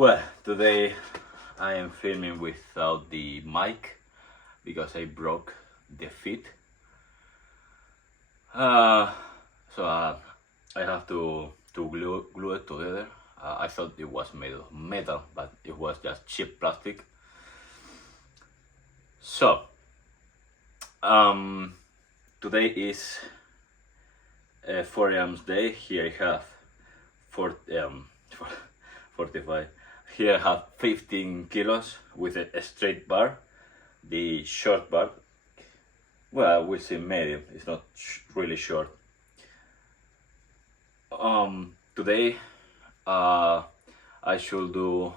Well, today I am filming without the mic because I broke the feet. So I have to glue it together. I thought it was made of metal, but it was just cheap plastic. So today is Forearms Day. Here I have 45. Here I have 15 kilos with a straight bar. The short bar, well, we say medium. It's not really short. Today, I should do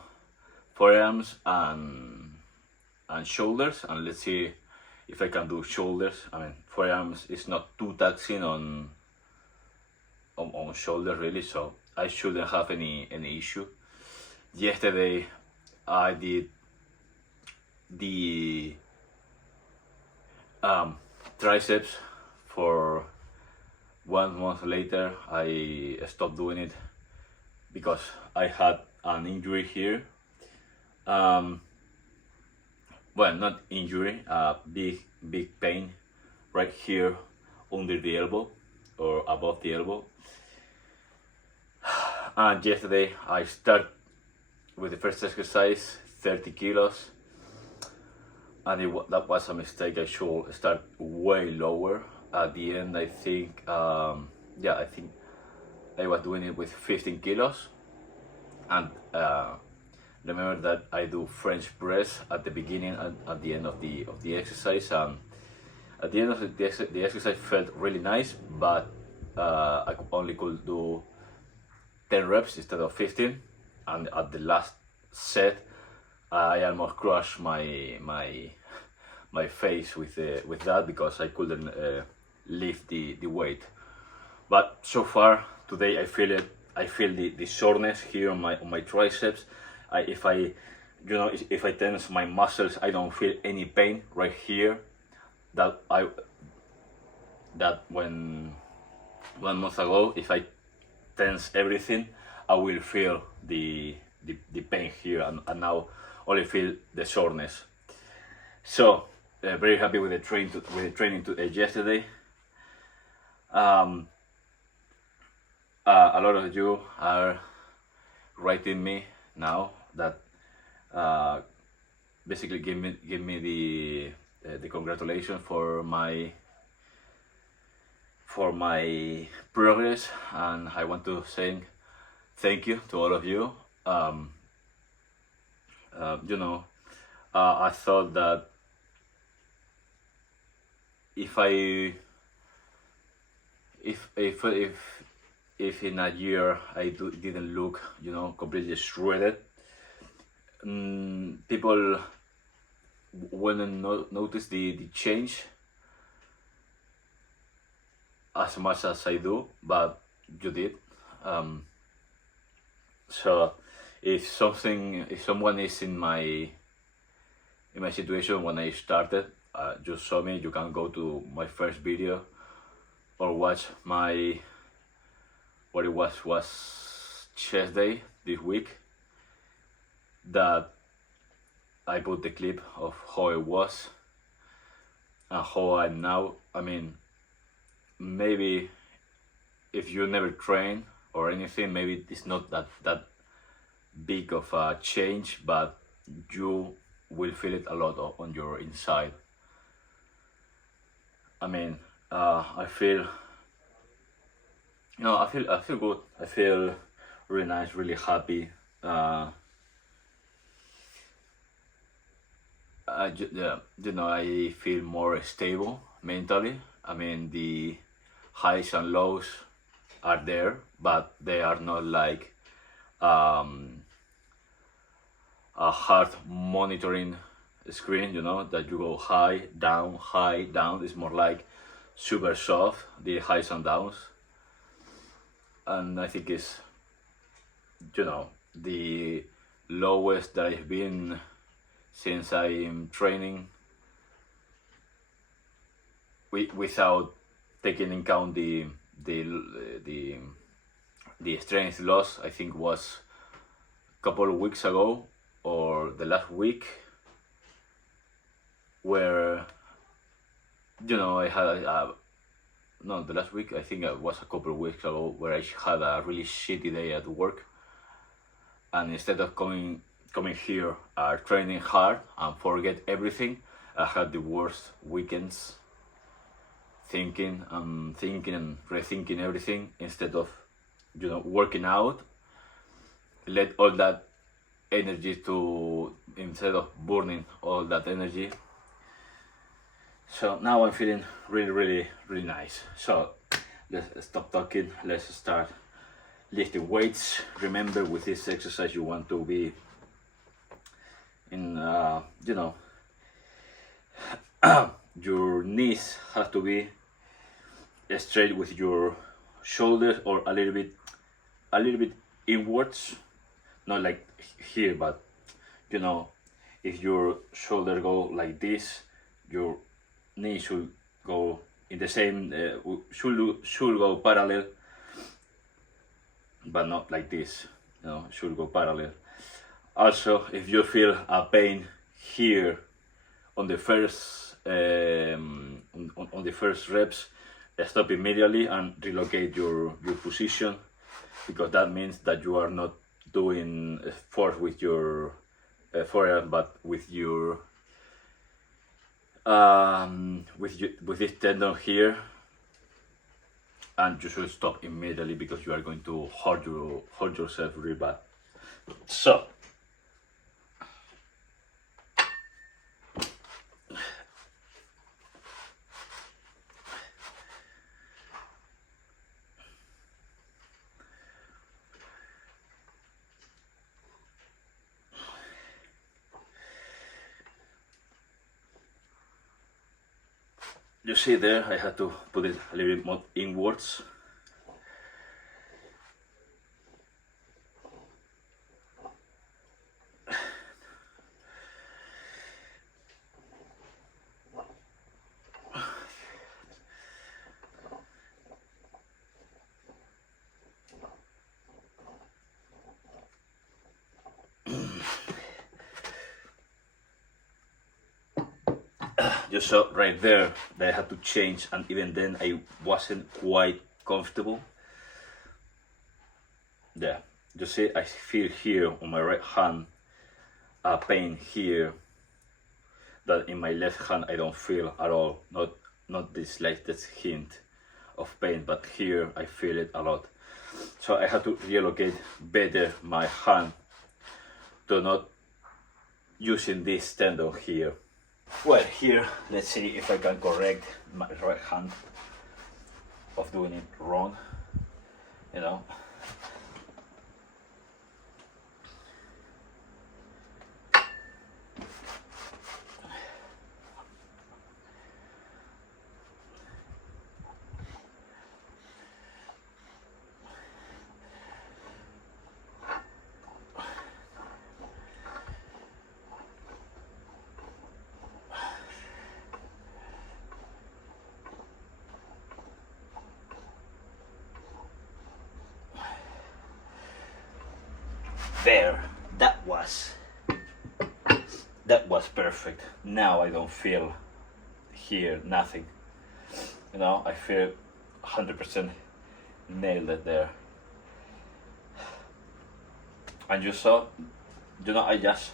forearms and shoulders, and let's see if I can do shoulders. I mean, forearms is not too taxing on shoulder really, so I shouldn't have any issue. Yesterday I did the triceps. For 1 month later I stopped doing it because I had an injury here. Well, not injury, big pain right here under the elbow or above the elbow. And yesterday I start with the first exercise, 30 kilos, and that was a mistake. I should start way lower. At the end, I think, I think I was doing it with 15 kilos. And remember that I do French press at the beginning and at the end of the exercise. And at the end of the exercise felt really nice, but I only could do 10 reps instead of 15. And at the last set, I almost crushed my face with that because I couldn't lift the weight. But so far today I feel it. I feel the soreness here on my triceps. If I tense my muscles, I don't feel any pain right here. That when 1 month ago, if I tense everything, I will feel the pain here, and now only feel the soreness. So very happy with the training yesterday. A lot of you are writing me now that basically give me the congratulations for my progress, and I want to say thank you to all of you. I thought that if in a year I didn't look, completely shredded, people wouldn't notice the change as much as I do, but you did. So if someone is in my situation when I started, you saw me, you can go to my first video or watch what it was chest day this week, that I put the clip of how it was and how I'm now. I mean, maybe if you never train or anything, maybe it's not that big of a change, but you will feel it a lot on your inside. I mean, I feel good. I feel really nice, really happy. I feel more stable mentally. I mean, the highs and lows are there, but they are not like a hard monitoring screen, that you go high, down. It's more like super soft, the highs and downs. And I think it's, the lowest that I've been since I'm training, without taking in account the strength loss. I think was couple of weeks ago, or the last week, where I had no, the last week, I think it was a couple of weeks ago, where I had a really shitty day at work, and instead of coming here, training hard and forget everything, I had the worst weekends, thinking and rethinking everything, instead of working out. Let all that energy instead of burning all that energy. So now I'm feeling really nice. So let's stop talking, let's start lifting weights. Remember, with this exercise you want to be in your knees have to be straight with your shoulders, or a little bit inwards, not like here, but if your shoulder go like this, your knee should go in the same should go parallel, but not like this. Should go parallel. Also, if you feel a pain here on the first on the first reps, stop immediately and relocate your position, because that means that you are not doing force with your forearm, but with your with this tendon here, and you should stop immediately, because you are going to hurt yourself really bad. So you see there, I had to put it a little bit more inwards. You saw right there that I had to change, and even then I wasn't quite comfortable. There, you see, I feel here on my right hand a pain here that in my left hand I don't feel at all. Not the slightest hint of pain, but here I feel it a lot. So I had to relocate better my hand to not using this tendon here. Well, here, let's see if I can correct my right hand of doing it wrong, There, that was perfect. Now I don't feel here nothing. I feel 100% nailed it there. And you saw, I just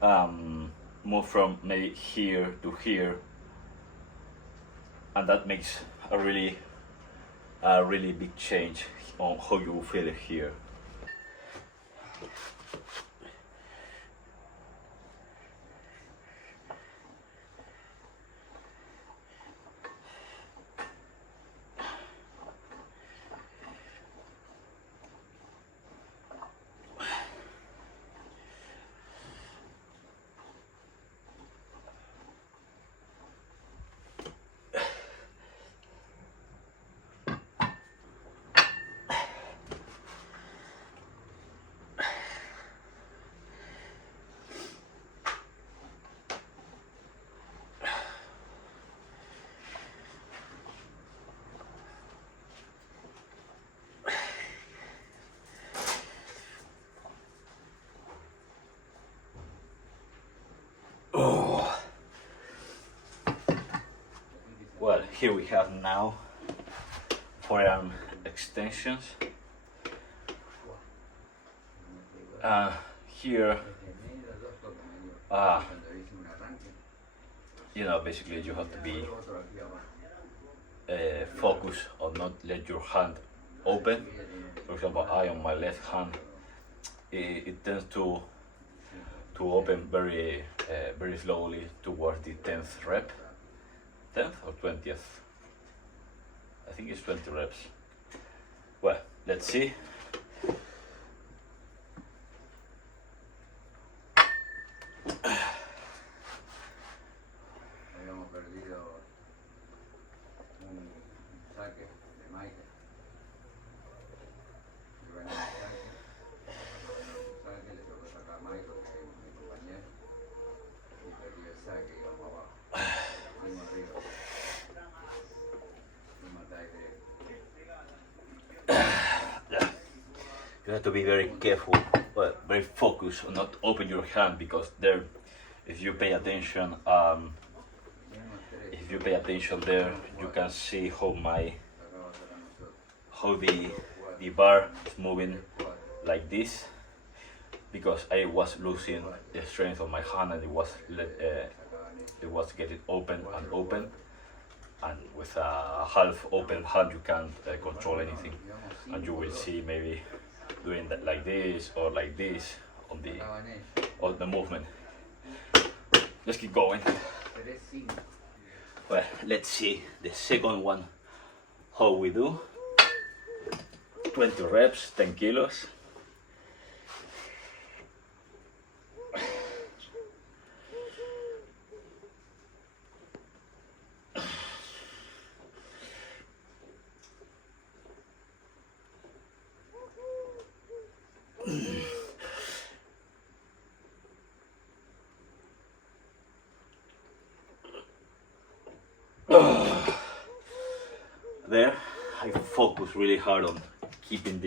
move from maybe here to here, and that makes a really big change on how you feel it here. here we have now forearm extensions. Here, you know, basically you have to be focused on not let your hand open. For example, I on my left hand, it tends to open very very slowly towards the 10th rep, 10th or 20th. I think it's 20 reps. Well, let's see. You have to be very careful, well, very focused on not open your hand, because there, if you pay attention there, you can see how the bar is moving like this, because I was losing the strength of my hand, and it was getting open and open, and with a half open hand you can't control anything, and you will see maybe doing that like this or like this on the movement. Let's keep going. Well, let's see the second one, how we do. 20 reps, 10 kilos. There, I focus really hard on keeping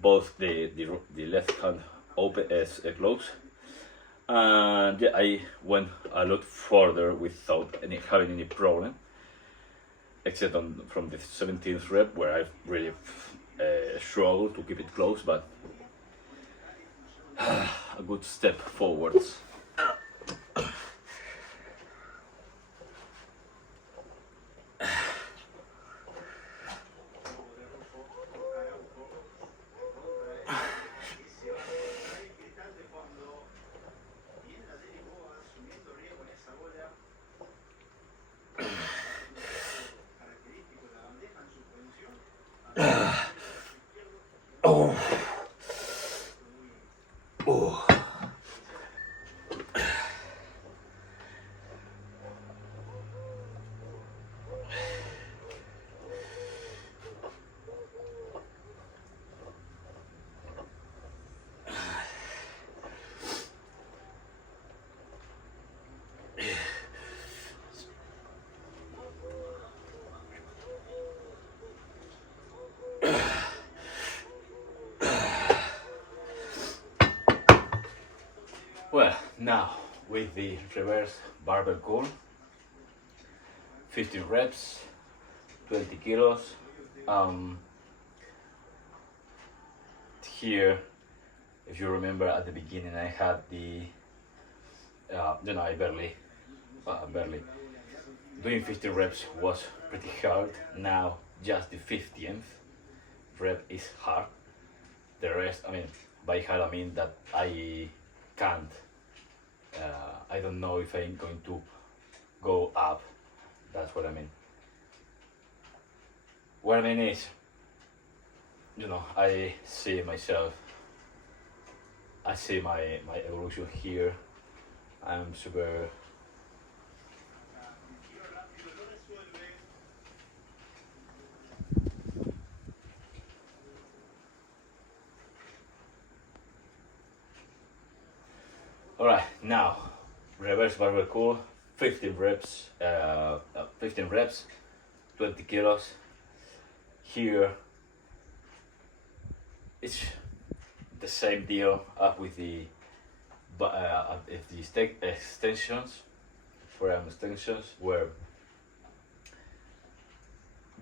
both the left hand open as close, and yeah, I went a lot further without having any problem, except from the 17th rep, where I really struggled to keep it close, but a good step forwards. Well, now with the reverse barbell curl, 15 reps, 20 kilos. Here, if you remember at the beginning, I had I barely, doing 15 reps was pretty hard. Now just the 50th rep is hard. The rest, I mean, by hard I mean that I can't. I don't know if I'm going to go up. That's what I mean. What I mean is, I see myself. I see my evolution here. I'm super. Alright, now reverse barbell curl, 15 reps, 20 kilos. Here it's the same deal up with the extensions, forearm extensions, where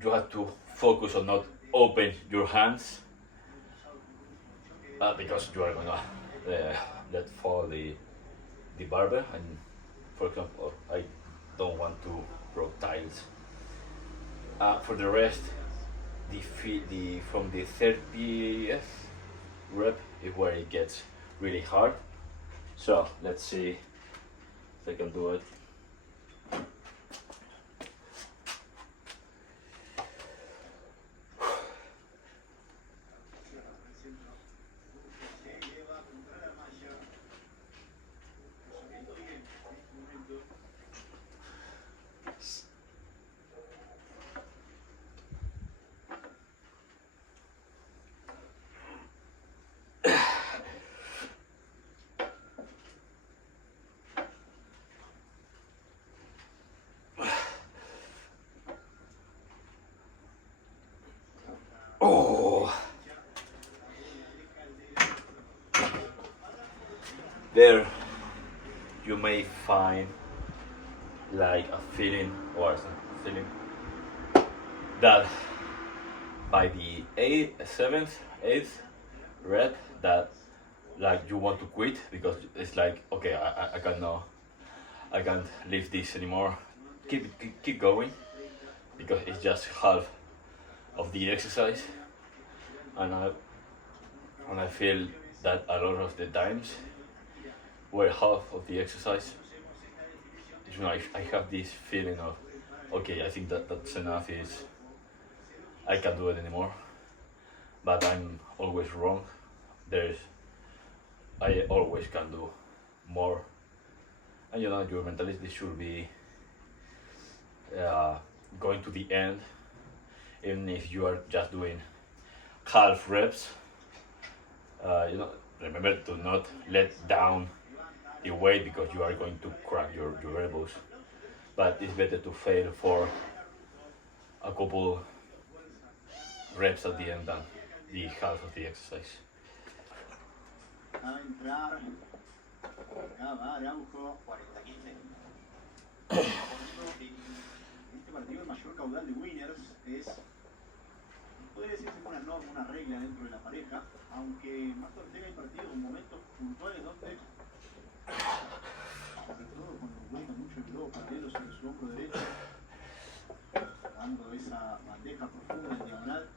you have to focus on not open your hands because you are gonna let fall the barbell, and for example I don't want to broke tiles. For the rest, the from the 30th rep is where it gets really hard. So let's see if I can do it. Oh, there you may find like a feeling or some feeling that by the seventh, eighth rep that like you want to quit because it's like okay I cannot, I can't lift this anymore. Keep going because it's just half of the exercise, and I feel that a lot of the times where half of the exercise, you know, I have this feeling of okay I think that that's enough, is I can't do it anymore, but I'm always wrong. There's I always can do more, and you know your mentality should be going to the end, even if you are just doing half reps. You know, remember to not let down the weight because you are going to crack your elbows. But it's better to fail for a couple reps at the end than the half of the exercise. A entrar, acá va Araujo. En este partido el mayor caudal de winners es, podría decirse que una norma, una regla dentro de la pareja, aunque Marta Ortega hay partidos con momentos puntuales donde, sobre todo cuando vuelca mucho el globo paralelo sobre su hombro derecho, dando esa bandeja profunda en diagonal.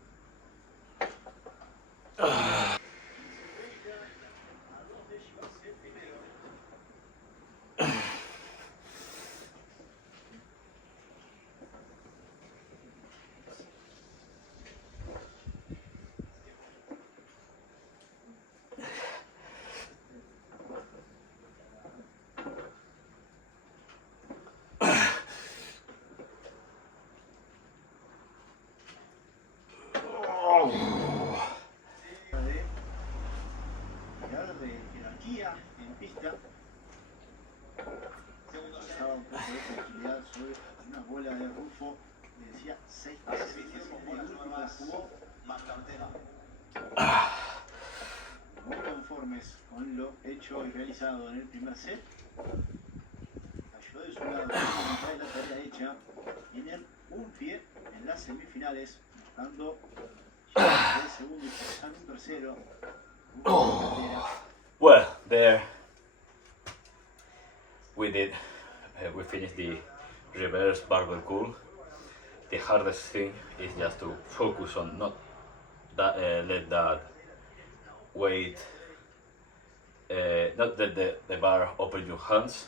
De jerarquía en pista, pasaba un poco de tranquilidad sobre una bola de Rufo, le decía 6 pases, el último la jugó Marta Ortega. Muy conformes con lo hecho y realizado en el primer set, cayó de su lado, la tarea hecha, tienen un pie en las semifinales, buscando llegar el segundo y pasar un tercero. Well, there we did. We finished the reverse barbell curl. The hardest thing is just to focus on not that let that weight, not let the bar open your hands.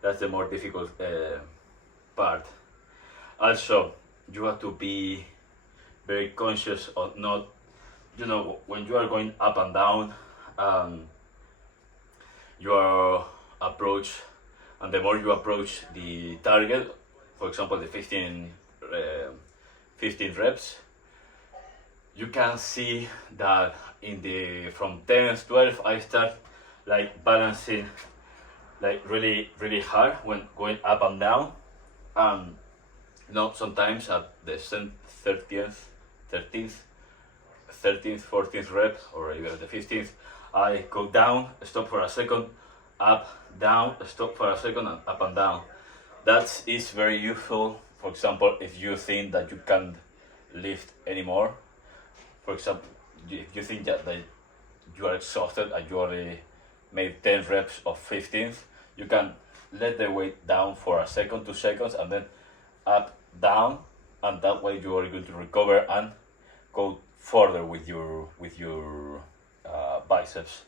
That's the more difficult part. Also, you have to be very conscious of not, you know, when you are going up and down, your approach, and the more you approach the target, for example the 15 reps, you can see that in the from 10 12 I start like balancing like really hard when going up and down, and you know, sometimes at the 13th, 14th rep, or even the 15th, I go down, stop for a second, up, down, stop for a second, and up and down. That is very useful for example, if you think that you can't lift anymore, for example, if you think that you are exhausted and you already made 10 reps of 15th, you can let the weight down for a second, 2 seconds, and then up, down, and that way you are going to recover and go further with your biceps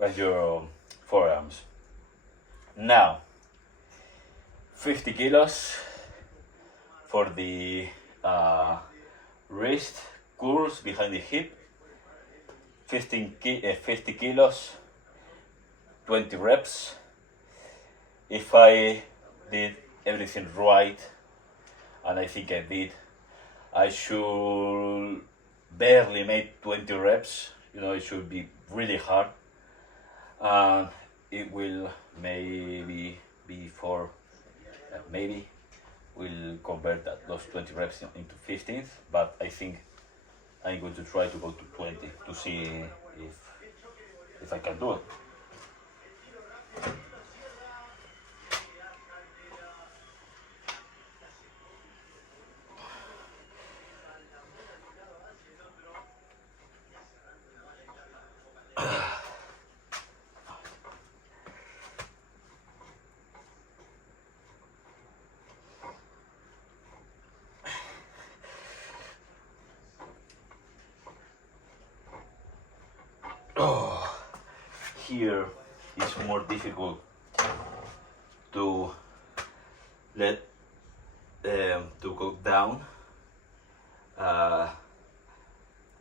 and your forearms. Now, 50 kilos for the wrist curls behind the hip. 50 kilos, 20 reps. If I did everything right, and I think I did, I should barely make 20 reps. You know, it should be really hard, and it will maybe be for maybe we'll convert those 20 reps into 15th, but I think I'm going to try to go to 20 to see if I can do it. Here is more difficult to let to go down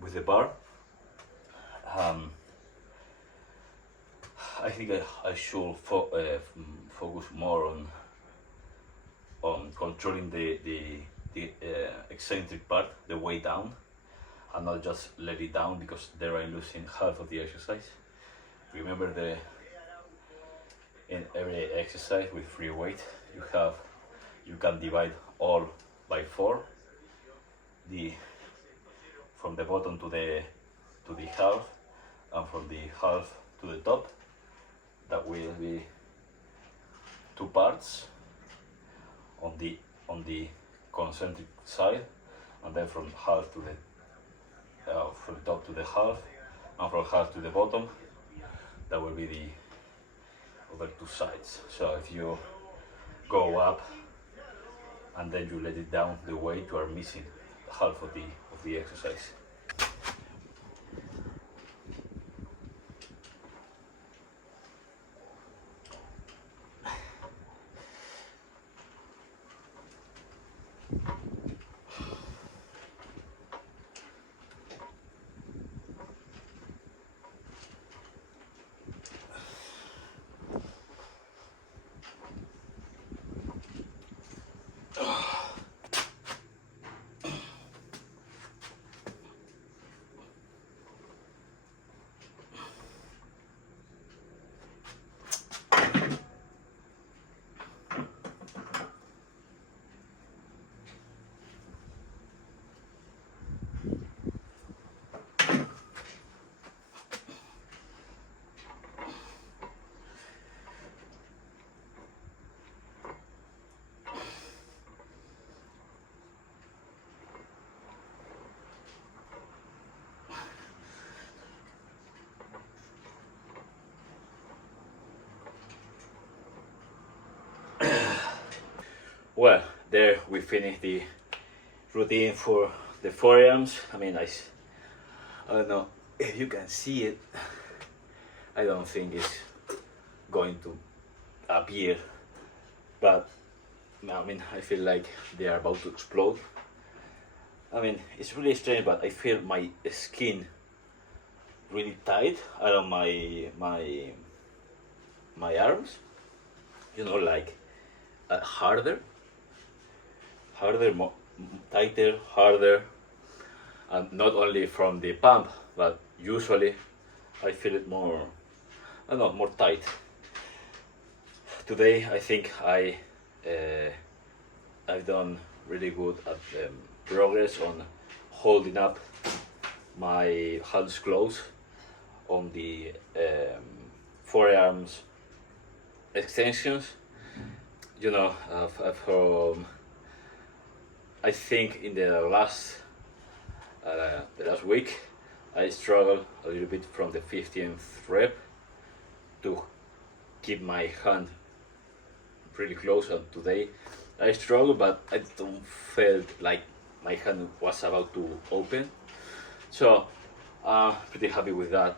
with the bar. I think I should focus more on controlling the eccentric part, the way down, and not just let it down, because there I'm losing half of the exercise. Remember, in every exercise with free weight, you can divide all by 4. From the bottom to the half, and from the half to the top. That will be 2 parts on the concentric side, and then from half to from top to the half, and from half to the bottom. That will be the other 2 sides. So if you go up and then you let it down the weight, you are missing half of the exercise. Well, there we finished the routine for the forearms. I mean, I don't know if you can see it. I don't think it's going to appear, but I mean, I feel like they are about to explode. I mean, it's really strange, but I feel my skin really tight around my arms. You know, like harder, tighter, harder, and not only from the pump, but usually I feel it more, I don't know, more tight. Today I think I've done really good at progress on holding up my hands close on the forearms extensions. You know, from I think in the last week I struggled a little bit from the 15th rep to keep my hand really close, and today I struggled, but I don't felt like my hand was about to open, so pretty happy with that.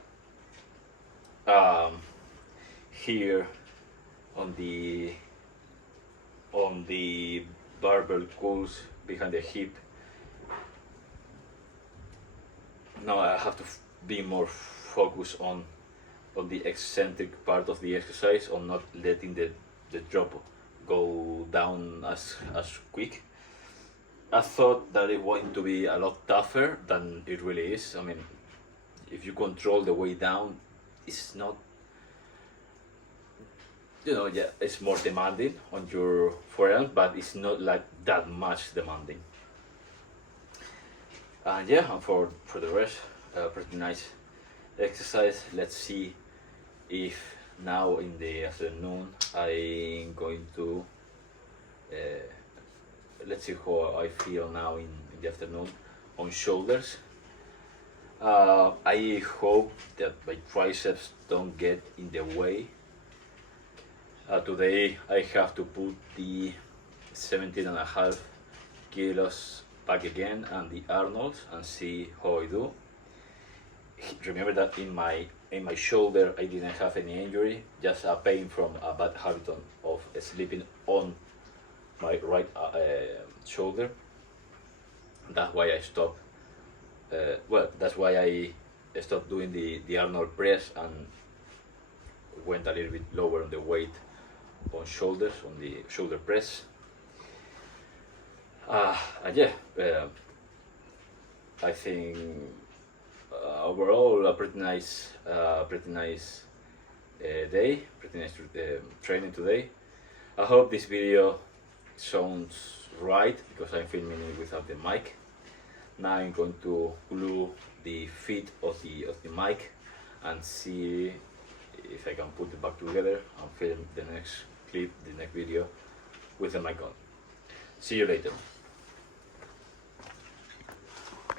Here on the barbell curls behind the hip, now I have to be more focused on the eccentric part of the exercise, on not letting the drop go down as quick. I thought that it was going to be a lot tougher than it really is. I mean, if you control the way down, it's not, yeah, it's more demanding on your forearm, but it's not like that much demanding. And yeah, and for the rest, pretty nice exercise. Let's see if now in the afternoon I'm going to let's see how I feel now in the afternoon on shoulders. I hope that my triceps don't get in the way. Today I have to put the 17.5 kilos back again and the Arnolds and see how I do. Remember that in my shoulder I didn't have any injury, just a pain from a bad habit of sleeping on my right shoulder. That's why I stopped. That's why I stopped doing the Arnold press and went a little bit lower on the weight on shoulders, on the shoulder press. And yeah, I think overall a pretty nice day, pretty nice training today. I hope this video sounds right because I'm filming it without the mic. Now I'm going to glue the feet of the mic and see if I can put it back together and film the next clip, the next video with the mic on. See you later.